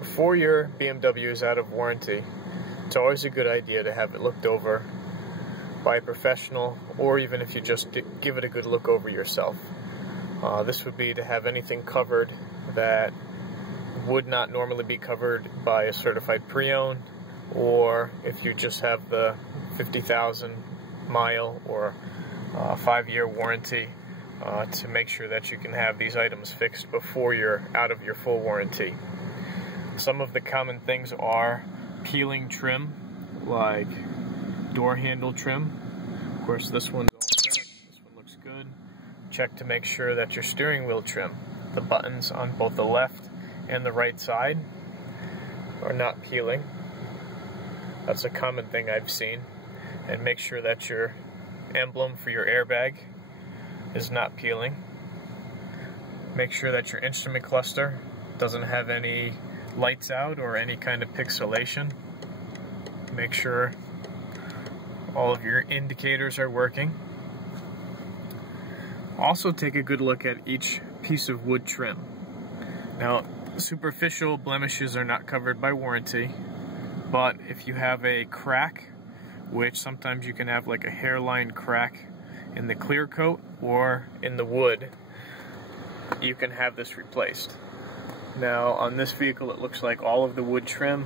Before your BMW is out of warranty, it's always a good idea to have it looked over by a professional, or even if you just give it a good look over yourself. This would be to have anything covered that would not normally be covered by a certified pre-owned, or if you just have the 50,000 mile or 5-year warranty, to make sure that you can have these items fixed before you're out of your full warranty. Some of the common things are peeling trim, like door handle trim. Of course, this one's all set. This one looks good. Check to make sure that your steering wheel trim, the buttons on both the left and the right side, are not peeling. That's a common thing I've seen. And make sure that your emblem for your airbag is not peeling. Make sure that your instrument cluster doesn't have any lights out or any kind of pixelation. Make sure all of your indicators are working. Also take a good look at each piece of wood trim. Now, superficial blemishes are not covered by warranty, but if you have a crack, which sometimes you can have like a hairline crack in the clear coat or in the wood, you can have this replaced. Now, on this vehicle, it looks like all of the wood trim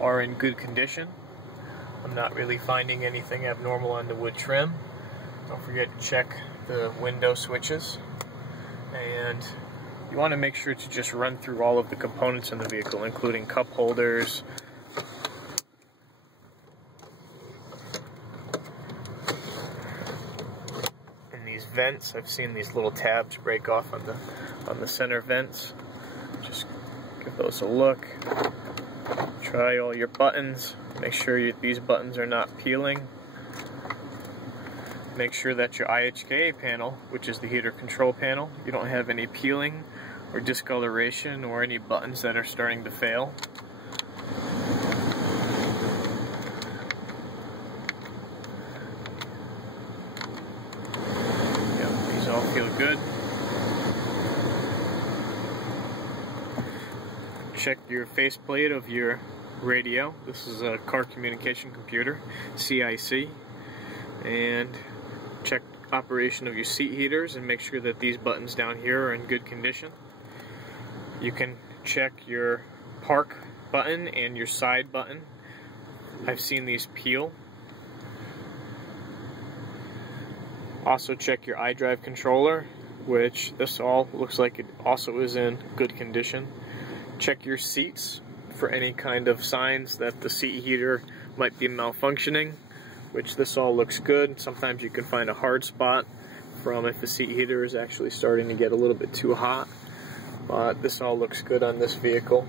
are in good condition. I'm not really finding anything abnormal on the wood trim. Don't forget to check the window switches, and you want to make sure to just run through all of the components in the vehicle, including cup holders, and these vents. I've seen these little tabs break off on the center vents. Just give those a look. Try all your buttons. Make sure these buttons are not peeling. Make sure that your IHKA panel, which is the heater control panel, you don't have any peeling or discoloration or any buttons that are starting to fail. Yeah, these all feel good. Check your faceplate of your radio. This is a car communication computer, CIC, and check operation of your seat heaters and make sure that these buttons down here are in good condition. You can check your park button and your side button. I've seen these peel. Also check your iDrive controller, which this all looks like it also is in good condition. Check your seats for any kind of signs that the seat heater might be malfunctioning, which this all looks good. Sometimes you can find a hard spot from if the seat heater is actually starting to get a little bit too hot, but this all looks good on this vehicle.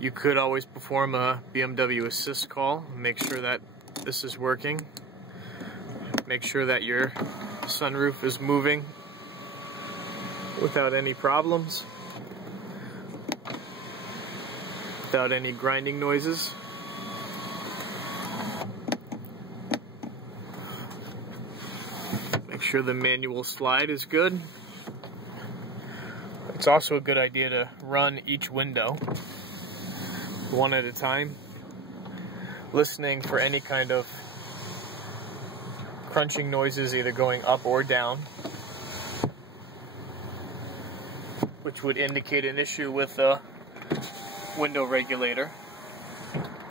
You could always perform a BMW assist call, make sure that this is working, make sure that your sunroof is moving without any problems, without any grinding noises. Make sure the manual slide is good. It's also a good idea to run each window one at a time, listening for any kind of crunching noises either going up or down, which would indicate an issue with the window regulator.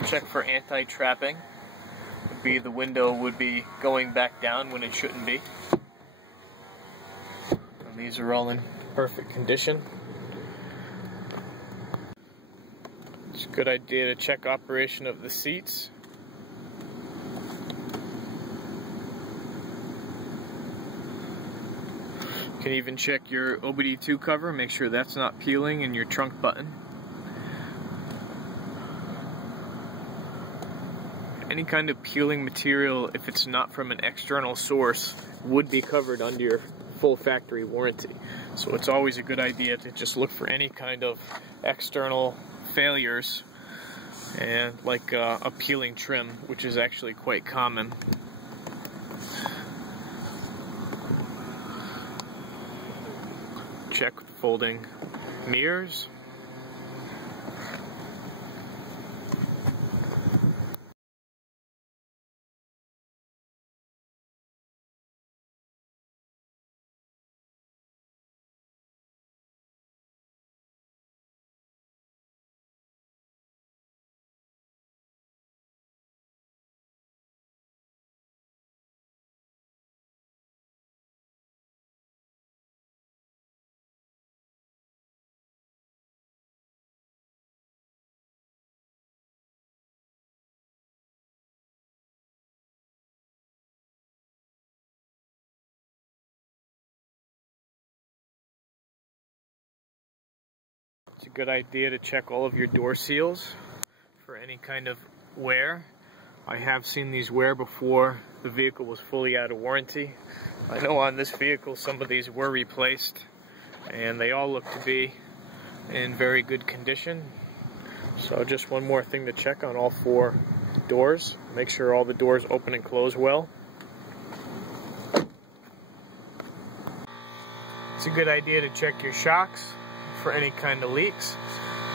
Check for anti-trapping. would be the window would be going back down when it shouldn't be. And these are all in perfect condition. It's a good idea to check operation of the seats. You can even check your OBD2 cover, make sure that's not peeling, and your trunk button. Any kind of peeling material, if it's not from an external source, would be covered under your full factory warranty. So it's always a good idea to just look for any kind of external failures, and like a peeling trim, which is actually quite common. Check folding mirrors. It's a good idea to check all of your door seals for any kind of wear. I have seen these wear before the vehicle was fully out of warranty. I know on this vehicle some of these were replaced, and they all look to be in very good condition. So just one more thing to check on all 4 doors. Make sure all the doors open and close well. It's a good idea to check your shocks for any kind of leaks.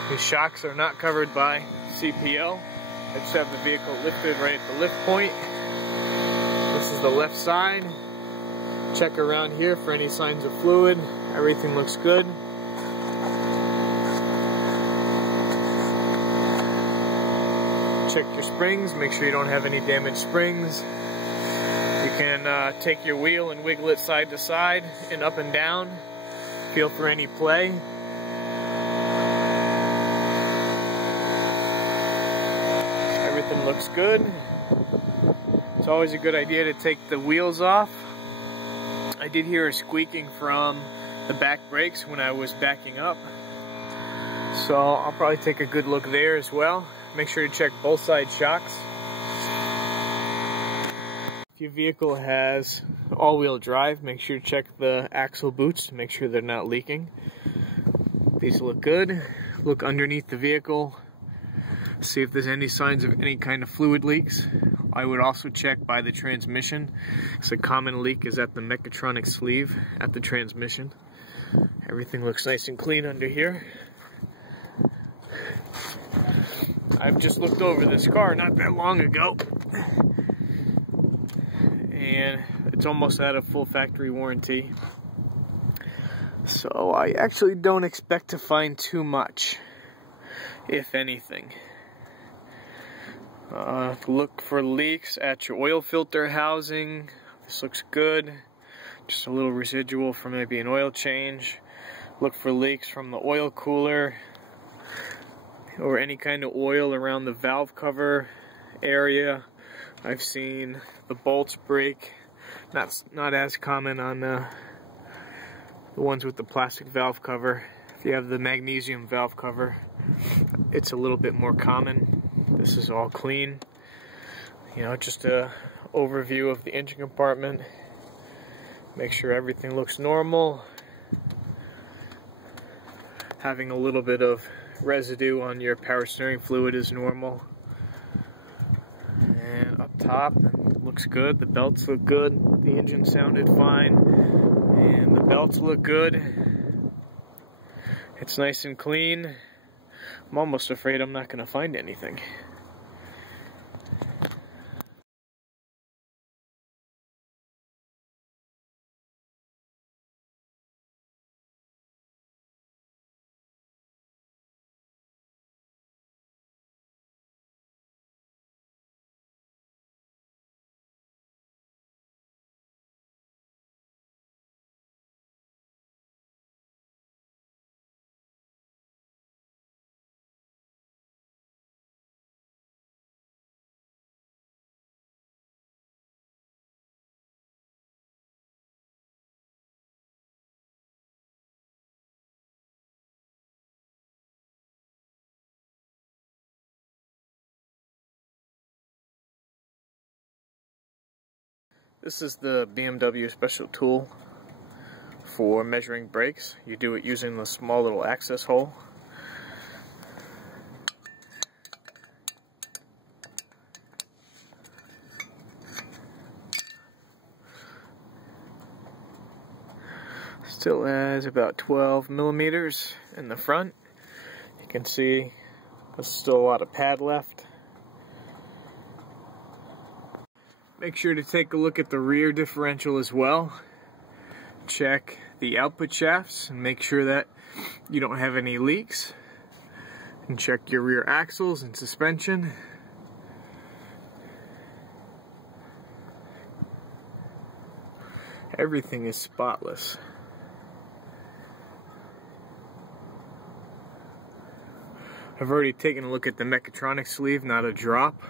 These shocks are not covered by CPL. I just have the vehicle lifted right at the lift point. This is the left side. Check around here for any signs of fluid. Everything looks good. Check your springs, make sure you don't have any damaged springs. You can take your wheel and wiggle it side to side and up and down. Feel for any play. Everything looks good. It's always a good idea to take the wheels off. I did hear a squeaking from the back brakes when I was backing up, so I'll probably take a good look there as well. Make sure to check both side shocks. If your vehicle has all-wheel drive, make sure to check the axle boots to make sure they're not leaking. These look good. Look underneath the vehicle. See if there's any signs of any kind of fluid leaks. I would also check by the transmission. So a common leak is at the mechatronic sleeve at the transmission. Everything looks nice and clean under here. I've just looked over this car not that long ago, and it's almost out of full factory warranty. So I actually don't expect to find too much, if anything. Look for leaks at your oil filter housing. This looks good. Just a little residual from maybe an oil change. Look for leaks from the oil cooler or any kind of oil around the valve cover area. I've seen the bolts break. Not as common on the ones with the plastic valve cover. If you have the magnesium valve cover, it's a little bit more common. This is all clean. You know, just a overview of the engine compartment. Make sure everything looks normal. Having a little bit of residue on your power steering fluid is normal. And up top, it looks good. The belts look good. The engine sounded fine. And the belts look good. It's nice and clean. I'm almost afraid I'm not going to find anything. This is the BMW special tool for measuring brakes. You do it using the small little access hole. Still has about 12 millimeters in the front. You can see there's still a lot of pad left. Make sure to take a look at the rear differential as well. Check the output shafts and make sure that you don't have any leaks. And check your rear axles and suspension. Everything is spotless. I've already taken a look at the mechatronics sleeve, not a drop.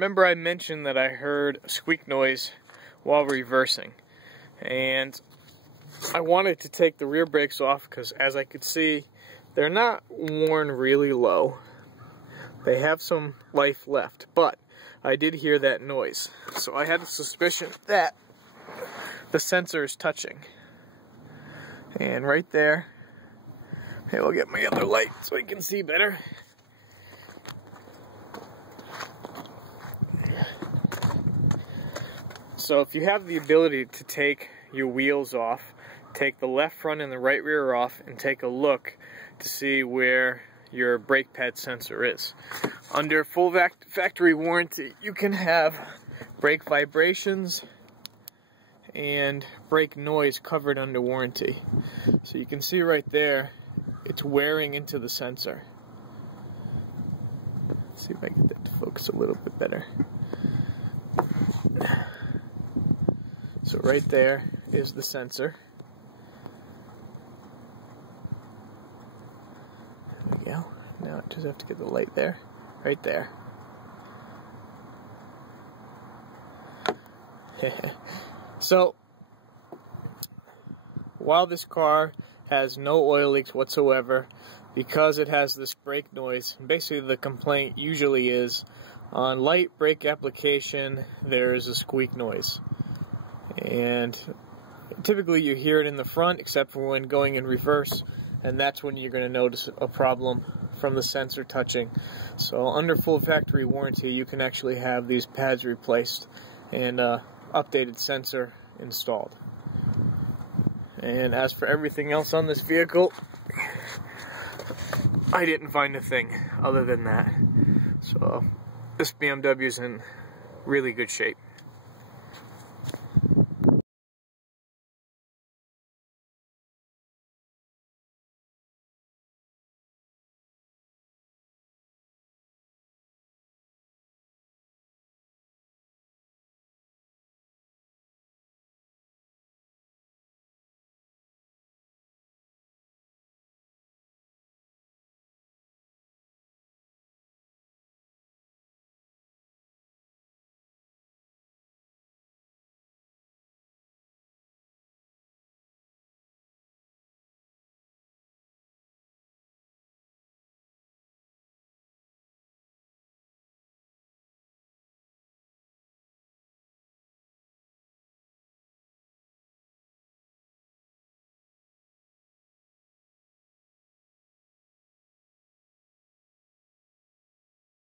Remember I mentioned that I heard a squeak noise while reversing, and I wanted to take the rear brakes off because, as I could see, they're not worn really low. They have some life left, but I did hear that noise, so I had a suspicion that the sensor is touching. And right there, hey, we'll get my other light so we can see better. So if you have the ability to take your wheels off, take the left front and the right rear off, and take a look to see where your brake pad sensor is. Under full factory warranty, you can have brake vibrations and brake noise covered under warranty. So you can see right there, it's wearing into the sensor. Let's see if I can get that to focus a little bit better. So right there is the sensor. There we go. Now I just have to get the light there. Right there. So, while this car has no oil leaks whatsoever, because it has this brake noise, basically the complaint usually is on light brake application there's a squeak noise. And typically you hear it in the front, except for when going in reverse, and that's when you're going to notice a problem from the sensor touching. So under full factory warranty, you can actually have these pads replaced and updated sensor installed. And as for everything else on this vehicle, I didn't find a thing other than that. So this BMW is in really good shape.